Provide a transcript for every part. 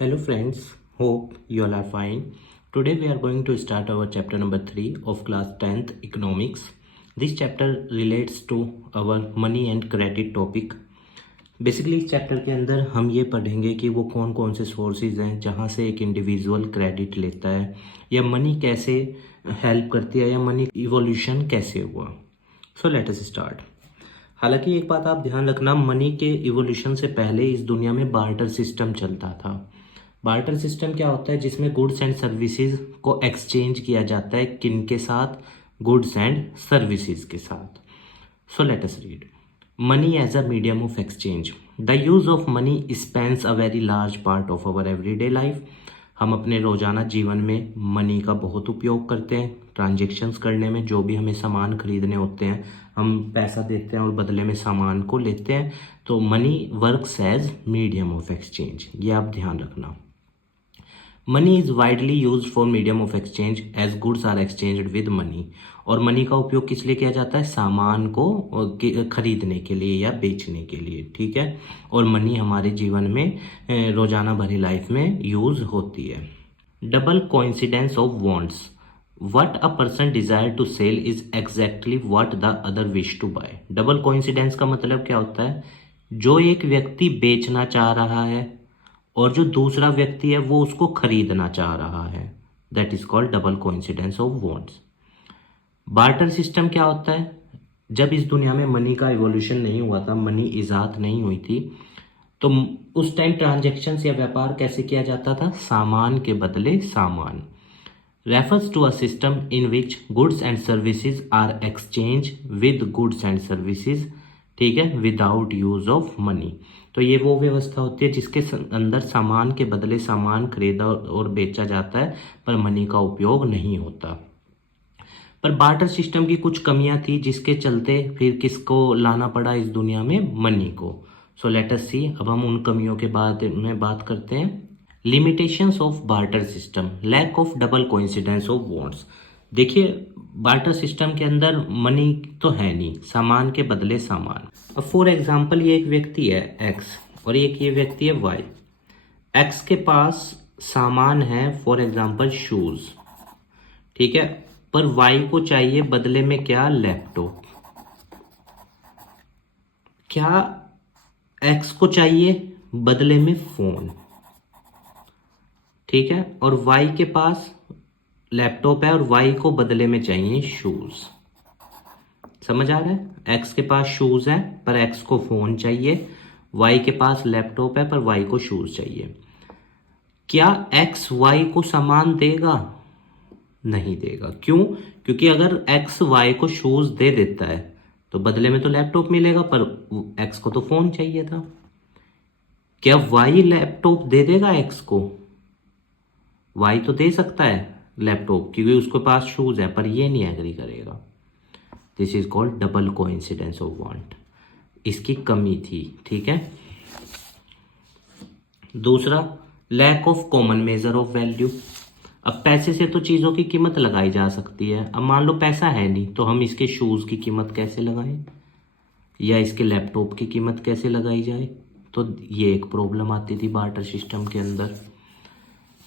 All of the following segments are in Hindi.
Hello friends, hope you all are fine. Today we are going to start our chapter number 3 of class 10th economics. This chapter relates to our money and credit topic. Basically इस चैप्टर के अंदर हम ये पढ़ेंगे कि वो कौन कौन से सोर्सेज हैं जहाँ से एक इंडिविजुअल क्रेडिट लेता है या मनी कैसे हेल्प करती है या मनी इवोल्यूशन कैसे हुआ। सो लेट अस स्टार्ट। हालांकि एक बात आप ध्यान रखना, मनी के इवोल्यूशन से पहले इस दुनिया में बार्टर सिस्टम चलता था। बार्टर सिस्टम क्या होता है? जिसमें गुड्स एंड सर्विसेज को एक्सचेंज किया जाता है। किन के साथ? गुड्स एंड सर्विसेज के साथ। So let us read. Money as a medium of exchange. The use of money spans a very large part of our everyday life. हम अपने रोजाना जीवन में मनी का बहुत उपयोग करते हैं ट्रांजेक्शन्स करने में। जो भी हमें सामान खरीदने होते हैं हम पैसा देते हैं और बदले में सामान को लेते हैं। तो money works as medium of exchange, ये आप ध्यान रखना। Money is widely use for medium of exchange as goods are exchanged with money. और मनी का उपयोग किस लिए किया जाता है? सामान को खरीदने के लिए या बेचने के लिए, ठीक है। और मनी हमारे जीवन में रोजाना भरी लाइफ में यूज होती है। Double coincidence of wants. What a person desire to sell is exactly what the other wish to buy. Double coincidence का मतलब क्या होता है? जो एक व्यक्ति बेचना चाह रहा है और जो दूसरा व्यक्ति है वो उसको खरीदना चाह रहा है, that is called double coincidence of wants. Barter system क्या होता है? जब इस दुनिया में मनी का इवोल्यूशन नहीं हुआ था, मनी इजाद नहीं हुई थी, तो उस टाइम ट्रांजेक्शन या व्यापार कैसे किया जाता था? सामान के बदले सामान। Refers to a system in which goods and services are exchange with goods and services, ठीक है, विदाउट यूज ऑफ मनी। तो ये वो व्यवस्था होती है जिसके अंदर सामान के बदले सामान खरीदा और बेचा जाता है पर मनी का उपयोग नहीं होता। पर बार्टर सिस्टम की कुछ कमियां थी जिसके चलते फिर किसको लाना पड़ा इस दुनिया में? मनी को। सो लेट अस सी। अब हम उन कमियों के बाद में बात करते हैं। Limitations of barter system. Lack of double coincidence of wants. देखिए, बार्टर सिस्टम के अंदर मनी तो है नहीं, सामान के बदले सामान। अब फॉर एग्जांपल ये एक व्यक्ति है एक्स और एक ये व्यक्ति है वाई। एक्स के पास सामान है फॉर एग्जांपल शूज, ठीक है, पर वाई को चाहिए बदले में क्या? लैपटॉप। क्या एक्स को चाहिए बदले में फोन, ठीक है, और वाई के पास लैपटॉप है और वाई को बदले में चाहिए शूज। समझ आ रहा है? एक्स के पास शूज है पर एक्स को फोन चाहिए, वाई के पास लैपटॉप है पर वाई को शूज चाहिए। क्या एक्स वाई को सामान देगा? नहीं देगा। क्यों? क्योंकि अगर एक्स वाई को शूज दे देता है तो बदले में तो लैपटॉप मिलेगा, पर एक्स को तो फोन चाहिए था। क्या वाई लैपटॉप दे देगा एक्स को? वाई तो दे सकता है लैपटॉप क्योंकि उसके पास शूज है, पर ये नहीं एग्री करेगा। This is called double coincidence of want. इसकी कमी थी, ठीक है। दूसरा, lack of common measure of value. अब पैसे से तो चीजों की कीमत लगाई जा सकती है। अब मान लो पैसा है नहीं तो हम इसके शूज की कीमत कैसे लगाएं या इसके लैपटॉप की कीमत कैसे लगाई जाए? तो ये एक प्रॉब्लम आती थी बार्टर सिस्टम के अंदर।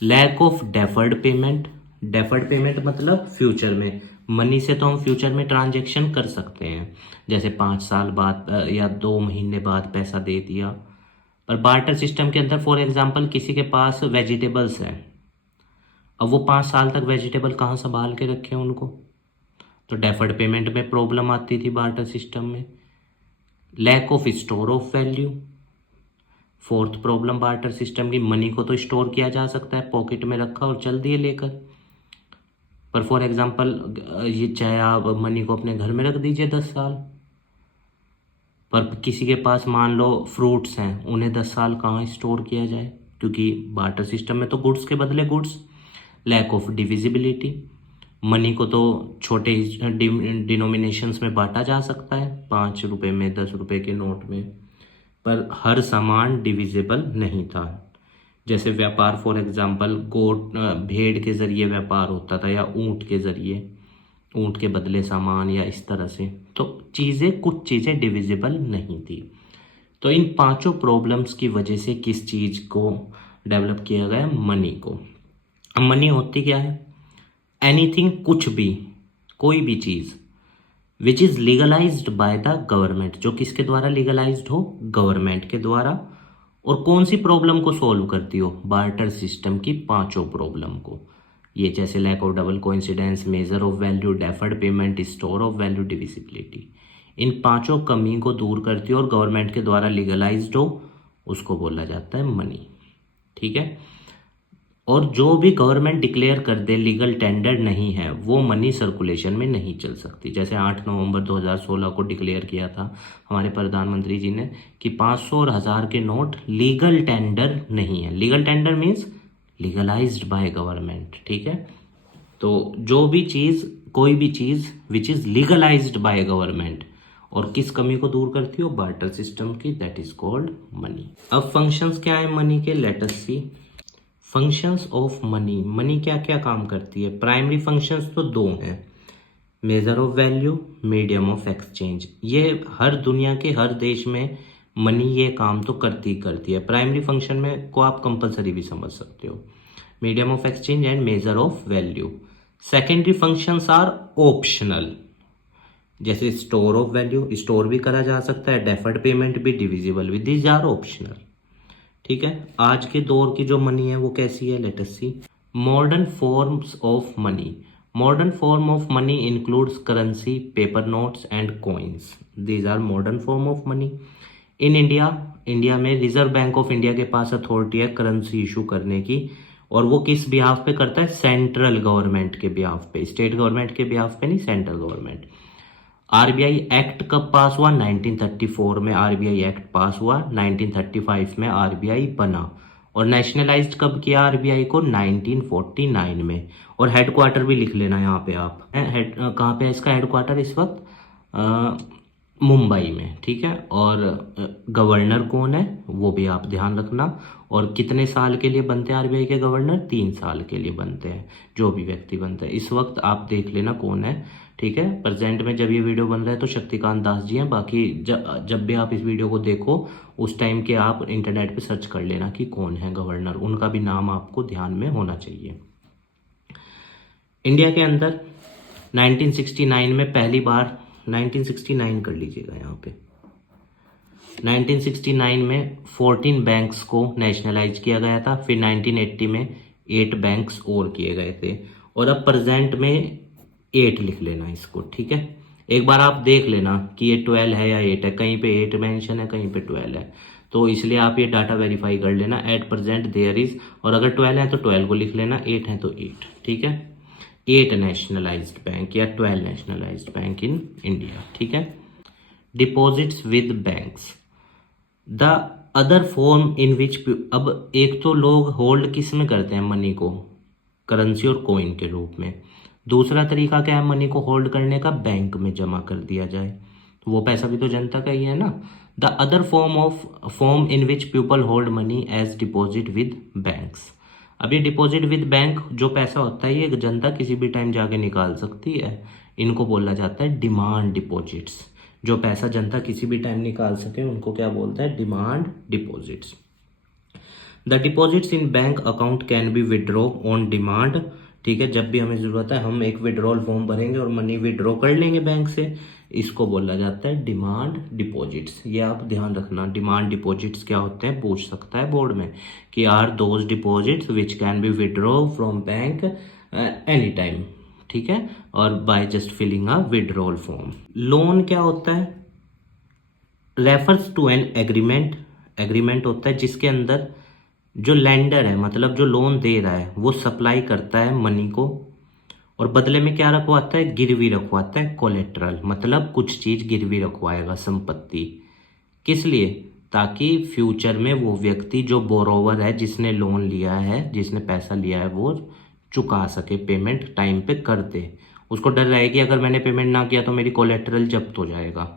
Lack of deferred payment. Deferred payment मतलब फ्यूचर में। मनी से तो हम फ्यूचर में ट्रांजेक्शन कर सकते हैं, जैसे 5 साल बाद या 2 महीने बाद पैसा दे दिया। पर बार्टर सिस्टम के अंदर फॉर एग्जांपल किसी के पास वेजिटेबल्स हैं, अब वो 5 साल तक वेजिटेबल कहाँ संभाल के रखे हैं उनको? तो डेफर्ड पेमेंट में प्रॉब्लम आती थी बार्टर सिस्टम में। Lack of store of value. Fourth problem barter system की, मनी को तो स्टोर किया जा सकता है, पॉकेट में रखा और चल दिए लेकर। पर फॉर एग्जांपल ये चाहे आप मनी को अपने घर में रख दीजिए 10 साल, पर किसी के पास मान लो फ्रूट्स हैं, उन्हें 10 साल कहाँ स्टोर किया जाए? क्योंकि बार्टर सिस्टम में तो गुड्स के बदले goods. Lack of divisibility. Money को तो छोटे डिनोमिनेशंस में बांटा जा सकता है, 5 रुपए में, 10 रुपए के नोट में, पर हर सामान डिविजिबल नहीं था। जैसे व्यापार फॉर एग्जांपल गोट भेड़ के जरिए व्यापार होता था या ऊंट के जरिए, ऊंट के बदले सामान या इस तरह से। तो कुछ चीज़ें डिविजिबल नहीं थी। तो इन 5 प्रॉब्लम्स की वजह से किस चीज़ को डेवलप किया गया मनी को। अब मनी होती क्या है? एनीथिंग, कुछ भी, कोई भी चीज़ which is legalised by the government, जो किसके द्वारा लीगलाइज्ड हो? गवर्नमेंट के द्वारा। और कौन सी प्रॉब्लम को सॉल्व करती हो? बार्टर सिस्टम की पांचों प्रॉब्लम को। ये जैसे lack of double coincidence, measure of value, deferred payment, store of value, divisibility, इन पांचों कमी को दूर करती हो और गवर्नमेंट के द्वारा लीगलाइज्ड हो, उसको बोला जाता है मनी। ठीक है। और जो भी गवर्नमेंट डिक्लेयर कर दे लीगल टेंडर नहीं है, वो मनी सर्कुलेशन में नहीं चल सकती। जैसे 8 नवंबर 2016 को डिक्लेयर किया था हमारे प्रधानमंत्री जी ने कि 500 और 1000 के नोट लीगल टेंडर नहीं है। Legal tender means legalised by government. ठीक है। तो जो भी चीज़, कोई भी चीज़ which is legalised by government और किस कमी को दूर करती हो? बार्टर सिस्टम की, दैट इज कॉल्ड मनी। अब फंक्शंस क्या है मनी के? Let us see functions of money. Money क्या क्या काम करती है? प्राइमरी फंक्शंस तो दो हैं, major of value, medium of exchange. ये हर दुनिया के हर देश में मनी ये काम तो करती है। प्राइमरी फंक्शन में को आप कंपलसरी भी समझ सकते हो, medium of exchange and measure of value. Secondary functions are optional, जैसे स्टोर ऑफ वैल्यू, स्टोर भी करा जा सकता है, डेफर्ड पेमेंट भी, डिविजिबल भी, दीज आर ऑप्शनल। ठीक है। आज के दौर की जो मनी है वो कैसी है? Let us see modern forms of money. Modern form of money includes currency, paper notes and coins. These are modern form of money. In India में रिजर्व बैंक ऑफ इंडिया के पास अथॉरिटी है करेंसी इशू करने की, और वो किस बिहाफ पे करता है? सेंट्रल गवर्नमेंट के बिहाफ पे, स्टेट गवर्नमेंट के बिहाफ पे नहीं, सेंट्रल गवर्नमेंट। आरबीआई एक्ट कब पास हुआ? 1934 में आरबीआई एक्ट पास हुआ, 1935 में आरबीआई बना। और नेशनलाइज्ड कब किया आरबीआई को? 1949 में। और हेडक्वार्टर भी लिख लेना यहाँ पे आप, कहाँ पे है इसका हेडक्वार्टर इस वक्त? मुंबई में। ठीक है। और गवर्नर कौन है वो भी आप ध्यान रखना। और कितने साल के लिए बनते हैं आरबीआई के गवर्नर? 3 साल के लिए बनते हैं, जो भी व्यक्ति बनते हैं। इस वक्त आप देख लेना कौन है। ठीक है। प्रेजेंट में जब ये वीडियो बन रहा है तो शक्तिकांत दास जी हैं। बाकी जब भी आप इस वीडियो को देखो उस टाइम के आप इंटरनेट पे सर्च कर लेना कि कौन है गवर्नर, उनका भी नाम आपको ध्यान में होना चाहिए। इंडिया के अंदर 1969 में पहली बार, 1969 कर लीजिएगा यहाँ पे, 1969 में 14 बैंक्स को नेशनलाइज किया गया था। फिर 1980 में 8 बैंक्स और किए गए थे। और अब प्रेजेंट में 8 लिख लेना इसको। ठीक है। एक बार आप देख लेना कि ये 12 है या 8 है, कहीं पे 8 मेंशन है, कहीं पे 12 है, तो इसलिए आप ये डाटा वेरीफाई कर लेना। एट प्रेजेंट देयर इज, और अगर 12 है तो 12 को लिख लेना, 8 है तो 8। ठीक है। 8 नेशनलाइज्ड बैंक या 12 नेशनलाइज्ड बैंक इन इंडिया। ठीक है। Deposits with banks, the other form in which, अब एक तो लोग होल्ड किस में करते हैं मनी को? करेंसी और कॉइन के रूप में। दूसरा तरीका क्या है मनी को होल्ड करने का? बैंक में जमा कर दिया जाए, तो वो पैसा भी तो जनता का ही है ना। The other form in which people hold money as deposit with banks. अब ये डिपॉजिट विद बैंक जो पैसा होता है ये जनता किसी भी टाइम जाके निकाल सकती है, इनको बोला जाता है डिमांड डिपॉजिट्स। जो पैसा जनता किसी भी टाइम निकाल सके उनको क्या बोलता है? Demand deposits. The deposits in bank account can be withdraw on demand. ठीक है। जब भी हमें जरूरत है हम एक विड्रॉल फॉर्म भरेंगे और मनी विड्रॉ कर लेंगे बैंक से, इसको बोला जाता है डिमांड डिपॉजिट्स। ये आप ध्यान रखना, डिमांड डिपॉजिट्स क्या होते हैं, पूछ सकता है बोर्ड में कि are those deposits which can be withdraw from bank any time. ठीक है। और by just filling a withdrawal form. Loan क्या होता है? Refers to an agreement. Agreement होता है जिसके अंदर जो लैंडर है, मतलब जो लोन दे रहा है, वो सप्लाई करता है मनी को और बदले में क्या रखवाता है? गिरवी रखवाता है, कोलेट्रल, मतलब कुछ चीज गिरवी रखवाएगा, संपत्ति। किस लिए? ताकि फ्यूचर में वो व्यक्ति जो बोरोवर है, जिसने लोन लिया है, जिसने पैसा लिया है, वो चुका सके, पेमेंट टाइम पे कर दे। उसको डर रहे कि अगर मैंने पेमेंट ना किया तो मेरी कोलेट्रल जब्त हो जाएगा।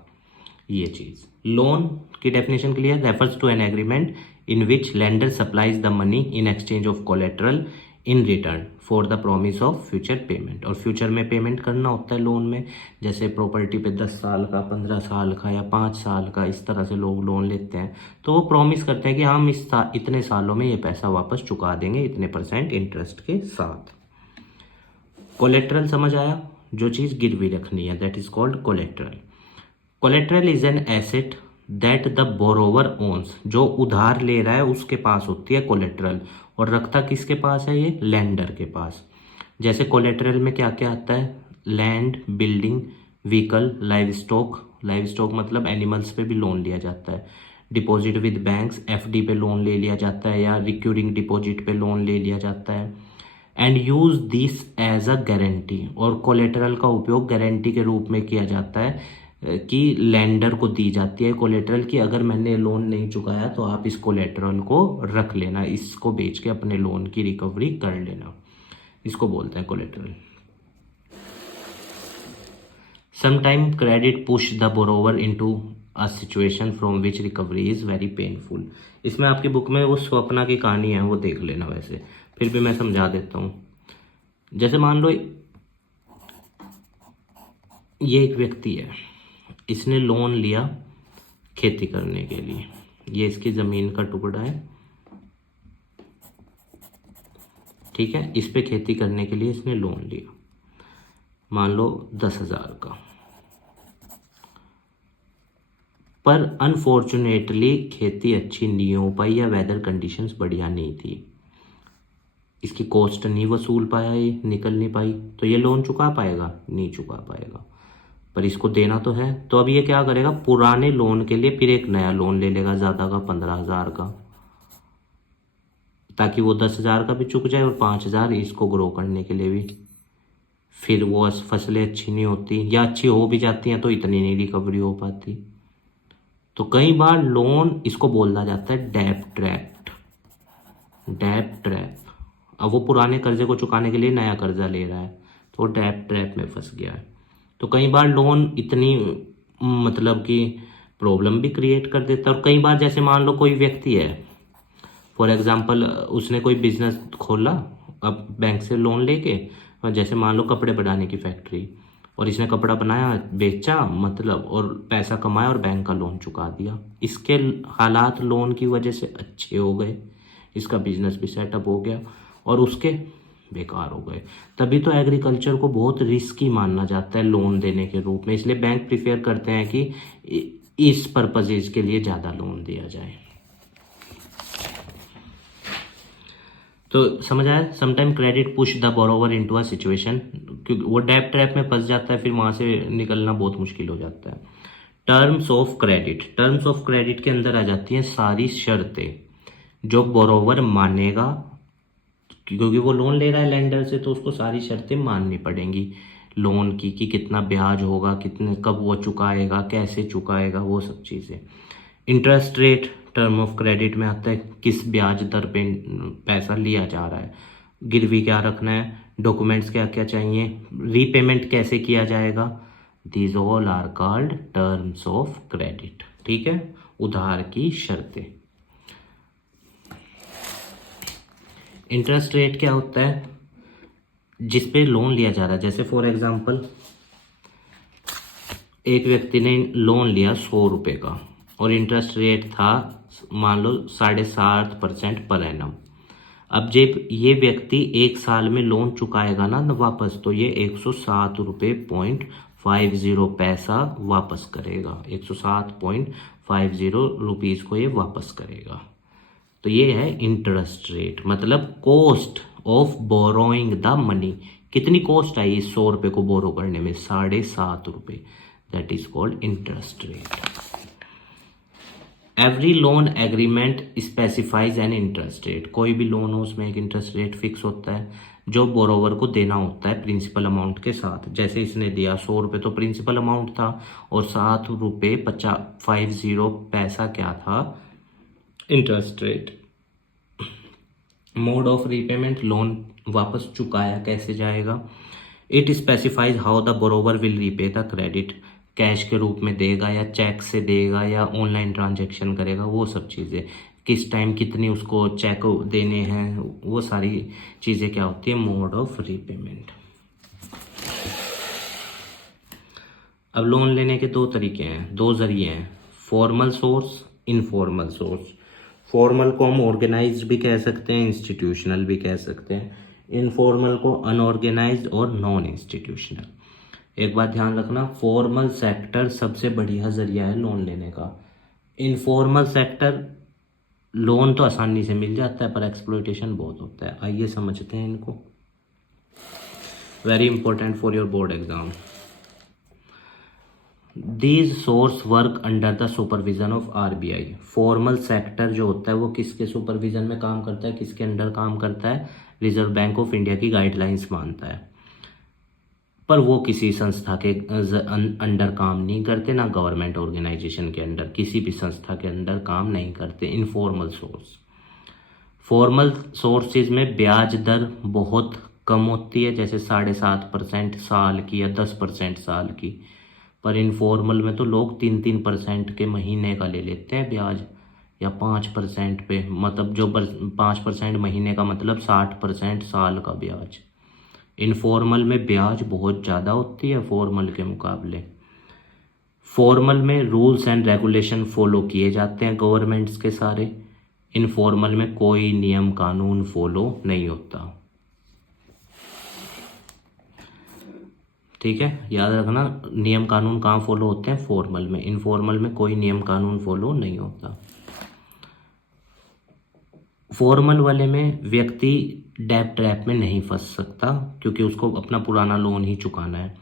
ये चीज लोन की definition clear? Refers to an agreement in which lender supplies the money in exchange of collateral in return for the promise of future payment. और फ्यूचर में पेमेंट करना होता है लोन में, जैसे प्रॉपर्टी पे 10 साल का, 15 साल का या 5 साल का, इस तरह से लोग लोन लेते हैं। तो वो प्रॉमिस करते हैं कि हम इतने सालों में ये पैसा वापस चुका देंगे इतने % इंटरेस्ट के साथ। कोलेट्रल समझ आया, जो चीज़ गिरवी रखनी है, that is called collateral. Collateral is an asset that the borrower owns, जो उधार ले रहा है उसके पास होती है कोलेट्रल, और रखता किसके पास है, ये लेंडर के पास। जैसे कोलेट्रल में क्या क्या आता है, land, building, vehicle, live stock मतलब एनिमल्स पे भी लोन लिया जाता है। डिपॉजिट विद बैंक्स, एफडी पे लोन ले लिया जाता है या रिक्यूरिंग डिपॉजिट पे लोन ले लिया जाता है। And use this as a guarantee, और कोलेटरल का उपयोग गारंटी के रूप में किया जाता है कि लेंडर को दी जाती है कोलेटरल कि अगर मैंने लोन नहीं चुकाया तो आप इस कोलेटरल को रख लेना, इसको बेच के अपने लोन की रिकवरी कर लेना, इसको बोलते हैं collateral. Sometime credit push the borrower into a situation from which recovery is very painful. इसमें आपकी बुक में वो स्वप्ना की कहानी है, वो देख लेना, वैसे फिर भी मैं समझा देता हूँ। जैसे मान लो ये एक व्यक्ति है, इसने लोन लिया खेती करने के लिए, ये इसकी ज़मीन का टुकड़ा है, ठीक है। इस पे खेती करने के लिए इसने लोन लिया, मान लो 10,000 का। पर अनफॉर्चुनेटली खेती अच्छी नहीं हो पाई या वेदर कंडीशंस बढ़िया नहीं थी, इसकी कॉस्ट नहीं वसूल पाया, ये निकल नहीं पाई, तो ये लोन चुका पाएगा, नहीं चुका पाएगा, पर इसको देना तो है। तो अब ये क्या करेगा, पुराने लोन के लिए फिर एक नया लोन ले लेगा ज़्यादा का, 15,000 का, ताकि वो 10,000 का भी चुक जाए और 5,000 इसको ग्रो करने के लिए भी। फिर वो फसलें अच्छी नहीं होती या अच्छी हो भी जाती हैं तो इतनी नहीं रिकवरी हो पाती। तो कई बार लोन, इसको बोला जाता है डेब्ट ट्रैप। अब वो पुराने कर्जे को चुकाने के लिए नया कर्जा ले रहा है, तो डेब्ट ट्रैप में फंस गया है। तो कई बार लोन इतनी मतलब कि प्रॉब्लम भी क्रिएट कर देता है। और कई बार जैसे मान लो कोई व्यक्ति है, फॉर एग्जांपल उसने कोई बिजनेस खोला अब बैंक से लोन लेके, जैसे मान लो कपड़े बनाने की फैक्ट्री, और इसने कपड़ा बनाया, बेचा मतलब, और पैसा कमाया और बैंक का लोन चुका दिया। इसके हालात लोन की वजह से अच्छे हो गए, इसका बिजनेस भी सेटअप हो गया और उसके बेकार हो गए। तभी तो एग्रीकल्चर को बहुत रिस्की माना जाता है लोन देने के रूप में, इसलिए बैंक प्रिफेयर करते हैं कि इस पर्पजेज के लिए ज़्यादा लोन दिया जाए। तो समझ आया, sometime credit push the borrower into a situation, क्योंकि वो डेब्ट ट्रैप में फंस जाता है, फिर वहाँ से निकलना बहुत मुश्किल हो जाता है। टर्म्स ऑफ क्रेडिट के अंदर आ जाती हैं सारी शर्तें जो बोरोवर मानेगा, क्योंकि वो लोन ले रहा है लेंडर से, तो उसको सारी शर्तें माननी पड़ेंगी लोन की, कि कितना ब्याज होगा, कितने, कब वो चुकाएगा, कैसे चुकाएगा, वो सब चीज़ें। Interest rate term of credit में आता है, किस ब्याज दर पे पैसा लिया जा रहा है, गिरवी क्या रखना है, डॉक्यूमेंट्स क्या क्या चाहिए, रीपेमेंट कैसे किया जाएगा, these all are called terms of credit, ठीक है, उधार की शर्तें। इंटरेस्ट रेट क्या होता है, जिस पे लोन लिया जा रहा है। जैसे फॉर एग्जांपल एक व्यक्ति ने लोन लिया 100 रुपये का और इंटरेस्ट रेट था मान लो 7.5% पर एनम। अब जब ये व्यक्ति एक साल में लोन चुकाएगा ना वापस, तो ये 107.50 पैसा वापस करेगा, 107.50 रुपीज़ को ये वापस करेगा। तो ये है इंटरेस्ट रेट, मतलब cost of borrowing the money. कितनी कॉस्ट आई इस 100 रुपये को बोरो करने में, 7.5 रुपये, that is called interest rate. Every loan agreement specifies an interest rate, कोई भी लोन हो उसमें एक इंटरेस्ट रेट फिक्स होता है जो बोरोवर को देना होता है प्रिंसिपल अमाउंट के साथ। जैसे इसने दिया 100 रुपये तो प्रिंसिपल अमाउंट था, और 7.50 पैसा क्या था, interest rate. Mode of repayment, loan वापस चुकाया कैसे जाएगा। It specifies how the borrower will repay the credit, cash के रूप में देगा या चेक से देगा या ऑनलाइन ट्रांजैक्शन करेगा, वो सब चीज़ें। किस टाइम कितनी उसको चेक देने हैं, वो सारी चीज़ें क्या होती है, मोड ऑफ रीपेमेंट। अब लोन लेने के दो तरीके हैं, दो जरिए हैं, formal source, informal source. Formal को हम ऑर्गेनाइज्ड भी कह सकते हैं, इंस्टीट्यूशनल भी कह सकते हैं, इनफॉर्मल को अनऑर्गेनाइज्ड और नॉन इंस्टीट्यूशनल। एक बात ध्यान रखना, फॉर्मल सेक्टर सबसे बढ़िया जरिया है लोन लेने का। इनफॉर्मल सेक्टर लोन तो आसानी से मिल जाता है पर एक्सप्लॉयटेशन बहुत होता है। आइए समझते हैं इनको, very important for your board exam. These source work under the supervision of RBI। Formal sector जो होता है वो किसके सुपरविजन में काम करता है, किसके अंडर काम करता है, रिजर्व बैंक ऑफ इंडिया की गाइडलाइंस मानता है। पर वो किसी संस्था के अंडर काम नहीं करते, ना गवर्नमेंट ऑर्गेनाइजेशन के अंडर, किसी भी संस्था के अंडर काम नहीं करते। इनफॉर्मल सोर्स, फॉर्मल सोर्सेज में ब्याज दर बहुत कम होती है, जैसे 7.5% साल की या 10% साल की। पर इनफॉर्मल में तो लोग 3-3% के महीने का ले लेते हैं ब्याज, या 5% पे, मतलब जो 5% महीने का मतलब 60% साल का ब्याज। इनफॉर्मल में ब्याज बहुत ज़्यादा होती है फॉर्मल के मुकाबले। फॉर्मल में रूल्स एंड रेगुलेशन फॉलो किए जाते हैं गवर्नमेंट्स के सारे, इनफॉर्मल में कोई नियम कानून फॉलो नहीं होता। ठीक है, याद रखना, नियम कानून कहाँ फॉलो होते हैं, फॉर्मल में। इनफॉर्मल में कोई नियम कानून फॉलो नहीं होता। फॉर्मल वाले में व्यक्ति डेब्ट ट्रैप में नहीं फंस सकता क्योंकि उसको अपना पुराना लोन ही चुकाना है।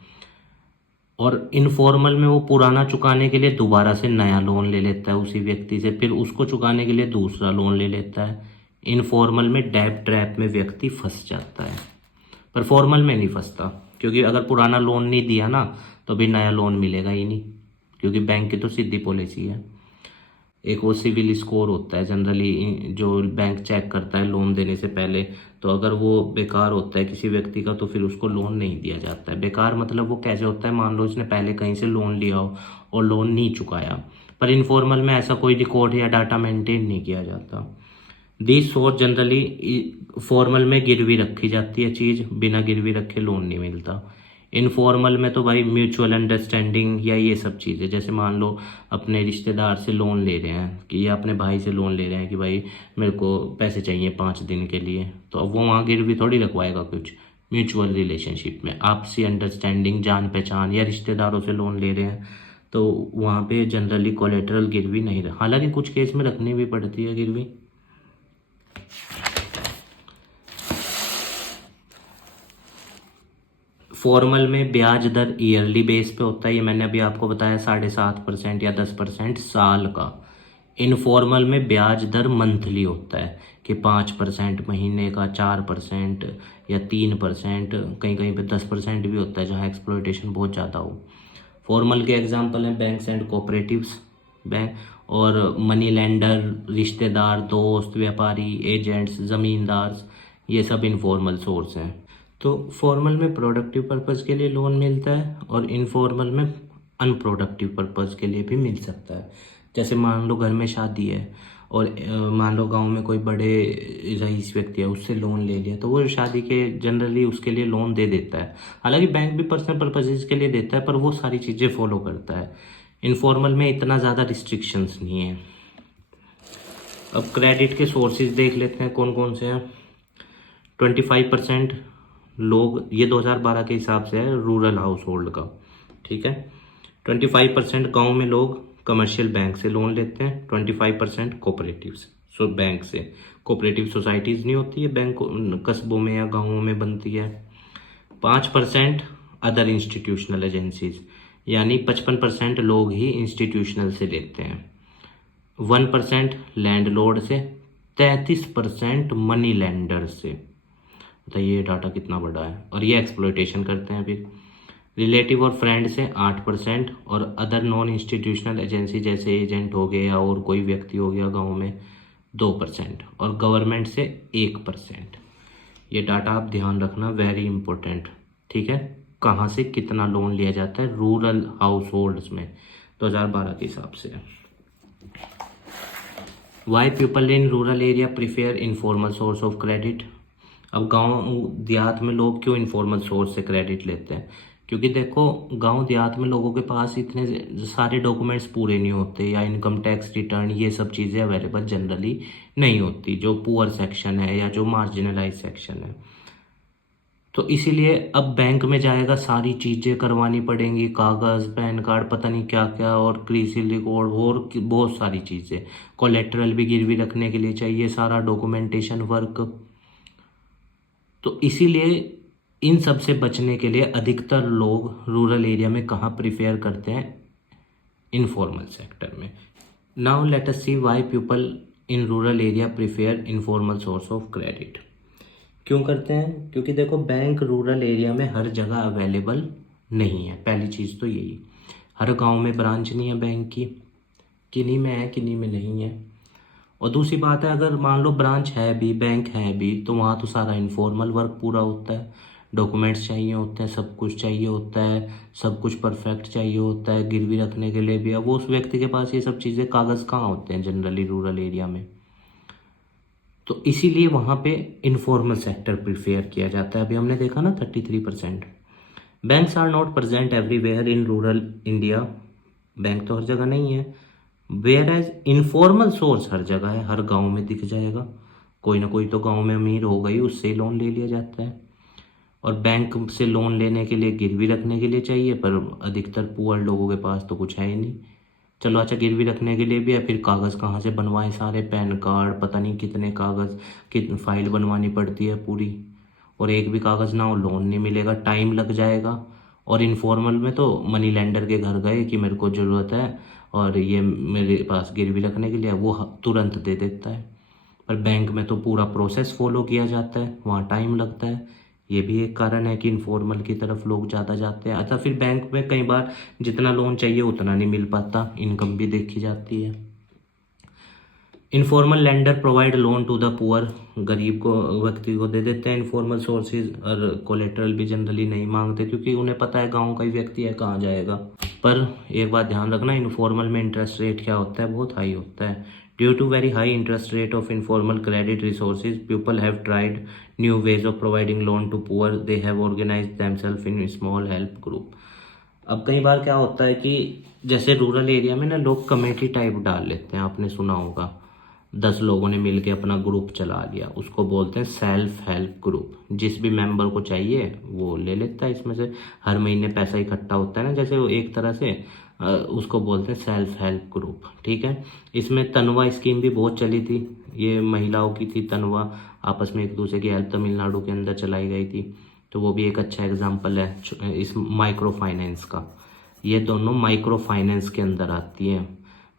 और इनफॉर्मल में वो पुराना चुकाने के लिए दोबारा से नया लोन ले लेता है उसी व्यक्ति से, फिर उसको चुकाने के लिए दूसरा लोन ले लेता है। इनफॉर्मल में डेब्ट ट्रैप में व्यक्ति फंस जाता है, पर फॉर्मल में नहीं फंसता, क्योंकि अगर पुराना लोन नहीं दिया ना तो भी नया लोन मिलेगा ही नहीं, क्योंकि बैंक की तो सीधी पॉलिसी है। एक वो सिविल स्कोर होता है जनरली जो बैंक चेक करता है लोन देने से पहले, तो अगर वो बेकार होता है किसी व्यक्ति का तो फिर उसको लोन नहीं दिया जाता है। बेकार मतलब वो कैसे होता है, मान लो इसने पहले कहीं से लोन लिया हो और लोन नहीं चुकाया, पर इनफॉर्मल में ऐसा कोई रिकॉर्ड या डाटा मेंटेन नहीं किया जाता। दिस सोर्स जनरली, फॉर्मल में गिरवी रखी जाती है चीज़, बिना गिरवी रखे लोन नहीं मिलता। इनफॉर्मल में तो भाई म्यूचुअल अंडरस्टैंडिंग या ये सब चीज़ें, जैसे मान लो अपने रिश्तेदार से लोन ले रहे हैं कि या अपने भाई से लोन ले रहे हैं कि भाई मेरे को पैसे चाहिए 5 दिन के लिए, तो अब वो वहाँ गिरवी थोड़ी रखवाएगा कुछ। म्यूचुअल रिलेशनशिप में आपसी अंडरस्टैंडिंग, जान पहचान या रिश्तेदारों से लोन ले रहे हैं तो वहाँ पे जनरली कोलेटरल गिरवी नहीं रख, हालांकि कुछ केस में रखनी भी पड़ती है गिरवी। फॉर्मल में ब्याज दर ईयरली बेस पे होता है, ये मैंने अभी आपको बताया 7.5% या 10% साल का। इनफॉर्मल में ब्याज दर मंथली होता है कि 5% महीने का, 4% या 3%, कहीं कहीं पे 10% भी होता है जहाँ एक्सप्लॉयटेशन बहुत ज़्यादा हो। फॉर्मल के एग्जांपल हैं बैंक्स एंड कोऑपरेटिव्स बैंक, और मनी लेंडर, रिश्तेदार, दोस्त, व्यापारी, एजेंट्स, ज़मींदार, ये सब इनफॉर्मल सोर्स हैं। तो फॉर्मल में प्रोडक्टिव पर्पज़ के लिए लोन मिलता है और इनफॉर्मल में अनप्रोडक्टिव पर्पज़ के लिए भी मिल सकता है। जैसे मान लो घर में शादी है और मान लो गांव में कोई बड़े रईस व्यक्ति है, उससे लोन ले लिया, तो वो शादी के जनरली उसके लिए लोन दे देता है। हालांकि बैंक भी पर्सनल पर्पजेज के लिए देता है, पर वो सारी चीज़ें फॉलो करता है। इनफॉर्मल में इतना ज़्यादा रिस्ट्रिक्शंस नहीं है। अब क्रेडिट के सोर्सेज देख लेते हैं कौन कौन से हैं। 25% लोग, ये 2012 के हिसाब से है रूरल हाउस होल्ड का, ठीक है। 25% गाँव में लोग कमर्शियल बैंक से लोन लेते हैं, 25% कोऑपरेटिव सो बैंक से। कोऑपरेटिव सोसाइटीज़ नहीं होती है बैंक कस्बों में या गाँवों में बनती है। 5% अदर इंस्टीट्यूशनल एजेंसीज, यानी 55% लोग ही इंस्टीट्यूशनल से लेते हैं। 1% लैंडलॉर्ड से, 33% मनी लेंडर से। बताइए ये डाटा कितना बड़ा है, और ये एक्सप्लॉयटेशन करते हैं अभी। रिलेटिव और फ्रेंड से 8%, और अदर नॉन इंस्टीट्यूशनल एजेंसी जैसे एजेंट हो गए या और कोई व्यक्ति हो गया गाँव में 2%, और गवर्नमेंट से 1%। ये डाटा आप ध्यान रखना, वेरी इंपॉर्टेंट, ठीक है। कहाँ से कितना लोन लिया जाता है रूरल हाउस होल्ड्स में 2012 के हिसाब से। Why people in rural area prefer informal source of credit. अब गांव देहात में लोग क्यों इनफॉर्मल सोर्स से क्रेडिट लेते हैं? क्योंकि देखो, गांव देहात में लोगों के पास इतने सारे डॉक्यूमेंट्स पूरे नहीं होते, या इनकम टैक्स रिटर्न ये सब चीज़ें अवेलेबल जनरली नहीं होती, जो पुअर सेक्शन है या जो मार्जिनलाइज सेक्शन है। तो इसीलिए अब बैंक में जाएगा, सारी चीज़ें करवानी पड़ेंगी, कागज़, पैन कार्ड, पता नहीं क्या क्या, और कृषि रिकॉर्ड और बहुत सारी चीज़ें, कोलेट्रल भी गिरवी रखने के लिए चाहिए, सारा डॉक्यूमेंटेशन वर्क। तो इसीलिए इन सब से बचने के लिए अधिकतर लोग रूरल एरिया में कहाँ प्रिफेयर करते हैं? इनफॉर्मल सेक्टर में। Now let us see why people in rural area prefer informal source of credit. क्यों करते हैं? क्योंकि देखो, बैंक रूरल एरिया में हर जगह अवेलेबल नहीं है। पहली चीज़ तो यही, हर गांव में ब्रांच नहीं है बैंक की, किन्हीं में है, किन्हीं में नहीं है। और दूसरी बात है, अगर मान लो ब्रांच है भी, बैंक है भी, तो वहाँ तो सारा इनफॉर्मल वर्क पूरा होता है, डॉक्यूमेंट्स चाहिए होते हैं, सब कुछ चाहिए होता है, सब कुछ परफेक्ट चाहिए होता है, गिरवी रखने के लिए भी। अब वो उस व्यक्ति के पास ये सब चीज़ें, कागज़ कहाँ होते हैं जनरली रूरल एरिया में? तो इसीलिए वहाँ पे इनफॉर्मल सेक्टर प्रिफेयर किया जाता है। अभी हमने देखा ना 33%। Banks are not present everywhere in rural India. Bank तो हर जगह नहीं है। वेयर एज इनफॉर्मल सोर्स हर जगह है, हर गांव में दिख जाएगा। कोई ना कोई तो गांव में अमीर हो गई, उससे लोन ले लिया जाता है। और बैंक से लोन लेने के लिए गिरवी रखने के लिए चाहिए, पर अधिकतर पुअर लोगों के पास तो कुछ है ही नहीं। चलो अच्छा, गिरवी रखने के लिए भी है, फिर कागज़ कहाँ से बनवाएं? सारे पैन कार्ड, पता नहीं कितने कागज़, कितनी फाइल बनवानी पड़ती है पूरी। और एक भी कागज़ ना हो, लोन नहीं मिलेगा, टाइम लग जाएगा। और इनफॉर्मल में तो मनी लेंडर के घर गए कि मेरे को ज़रूरत है और ये मेरे पास गिरवी रखने के लिए, वो तुरंत दे देता है। पर बैंक में तो पूरा प्रोसेस फॉलो किया जाता है, वहाँ टाइम लगता है। ये भी एक कारण है कि इनफॉर्मल की तरफ लोग ज़्यादा जाते हैं। अच्छा, फिर बैंक में कई बार जितना लोन चाहिए उतना नहीं मिल पाता, इनकम भी देखी जाती है। Informal lender provide loan to the poor. गरीब को, व्यक्ति को दे देते हैं इनफॉर्मल सोर्सेज, और कोलेटरल भी जनरली नहीं मांगते, क्योंकि उन्हें पता है गांव का ही व्यक्ति है, कहाँ जाएगा। पर एक बात ध्यान रखना, इनफॉर्मल में इंटरेस्ट रेट क्या होता है? बहुत हाई होता है। Due to very high interest rate of informal credit resources, people have tried new ways of providing loan to poor. They have organised themself in small help group. अब कई बार क्या होता है कि जैसे रूरल एरिया में ना लोग कमेटी टाइप डाल लेते हैं, आपने सुना होगा, 10 लोगों ने मिलके अपना ग्रुप चला लिया, उसको बोलते हैं सेल्फ हेल्प ग्रुप। जिस भी मेंबर को चाहिए वो ले लेता है, इसमें से हर महीने पैसा इकट्ठा होता है ना, जैसे वो एक तरह से उसको बोलते हैं सेल्फ हेल्प ग्रुप। ठीक है। इसमें तनवा स्कीम भी बहुत चली थी, ये महिलाओं की थी तनवा, आपस में एक दूसरे की हेल्प, तमिलनाडु के अंदर चलाई गई थी। तो वो भी एक अच्छा एग्जाम्पल है इस माइक्रो फाइनेंस का। ये दोनों माइक्रो फाइनेंस के अंदर आती है।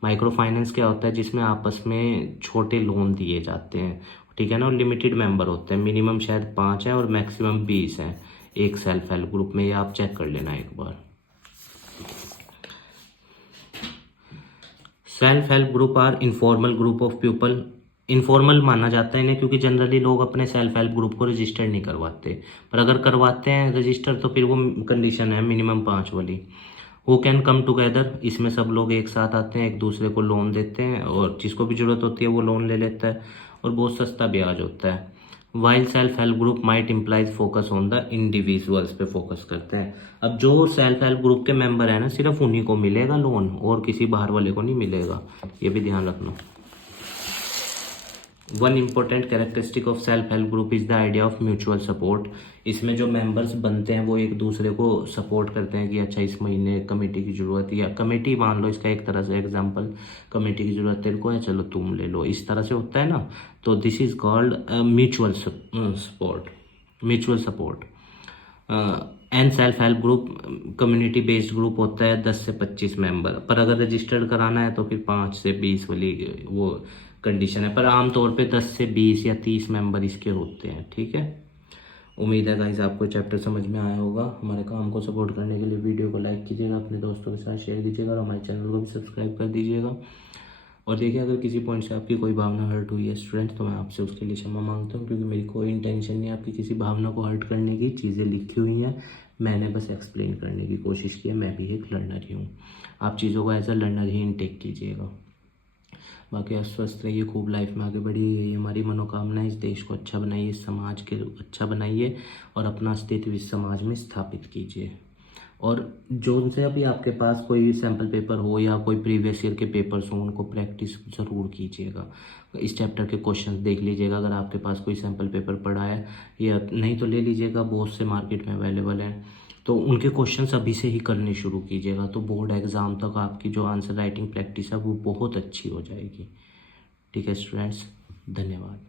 माइक्रो फाइनेंस क्या होता है? जिसमें आपस में छोटे लोन दिए जाते हैं, ठीक है ना, और लिमिटेड मेंबर होते हैं, मिनिमम शायद 5 है और मैक्सिमम 20 है एक सेल्फ हेल्प ग्रुप में। ये आप चेक कर लेना एक बार। Self help group are informal group of people. Informal माना जाता है इन्हें, क्योंकि जनरली लोग अपने सेल्फ हेल्प ग्रुप को रजिस्टर नहीं करवाते, पर अगर करवाते हैं रजिस्टर तो फिर वो कंडीशन है मिनिमम 5 वाली। हु कैन कम टुगेदर, इसमें सब लोग एक साथ आते हैं, एक दूसरे को लोन देते हैं, और जिसको भी जरूरत होती है वो लोन ले लेता है, और बहुत सस्ता ब्याज होता है। While self help group might implies focus on the individuals पे फोकस करते हैं। अब जो सेल्फ हेल्प ग्रुप के मेंबर है ना, सिर्फ उन्हीं को मिलेगा लोन, और किसी बाहर वाले को नहीं मिलेगा, ये भी ध्यान रखना। One important characteristic of self help group is the idea of mutual support. इसमें जो मेंबर्स बनते हैं वो एक दूसरे को सपोर्ट करते हैं कि अच्छा इस महीने कमेटी की जरूरत है, या कमेटी मान लो इसका एक तरह से एग्जांपल, कमेटी की जरूरत तेरे को है, चलो तुम ले लो, इस तरह से होता है ना। तो this is called mutual support, mutual support. And self help group community based group होता है, 10 से 25 मेंबर, पर अगर रजिस्टर्ड कराना है तो फिर 5 से 20 वाली वो कंडीशन है, पर आमतौर पे 10 से 20 या 30 मेंबर इसके होते हैं। ठीक है। उम्मीद है गाइस आपको चैप्टर समझ में आया होगा। हमारे काम को सपोर्ट करने के लिए वीडियो को लाइक कीजिएगा, अपने दोस्तों के साथ शेयर कीजिएगा, और हमारे चैनल को भी सब्सक्राइब कर दीजिएगा। और देखिए, अगर किसी पॉइंट से आपकी कोई भावना हर्ट हुई है स्टूडेंट, तो मैं आपसे उसके लिए क्षमा मांगता हूँ, क्योंकि मेरी कोई इंटेंशन नहीं है आपकी किसी भावना को हर्ट करने की। चीज़ें लिखी हुई हैं, मैंने बस एक्सप्लेन करने की कोशिश की है, मैं भी एक लर्नर ही हूँ। आप चीज़ों को एज अ लर्नर ही इनटेक कीजिएगा। बाकी आप स्वस्थ रहिए, खूब लाइफ में आगे बढ़िए, यही हमारी मनोकामना है। इस देश को अच्छा बनाइए, इस समाज के अच्छा बनाइए और अपना अस्तित्व इस समाज में स्थापित कीजिए। और जो उनसे अभी आपके पास कोई भी सैम्पल पेपर हो या कोई प्रीवियस ईयर के पेपर्स हों, उनको प्रैक्टिस ज़रूर कीजिएगा। इस चैप्टर के क्वेश्चन देख लीजिएगा, अगर आपके पास कोई सैम्पल पेपर पड़ा है या नहीं तो ले लीजिएगा, बहुत से मार्केट में अवेलेबल हैं, तो उनके क्वेश्चंस अभी से ही करने शुरू कीजिएगा। तो बोर्ड एग्ज़ाम तक आपकी जो आंसर राइटिंग प्रैक्टिस है वो बहुत अच्छी हो जाएगी। ठीक है स्टूडेंट्स, धन्यवाद।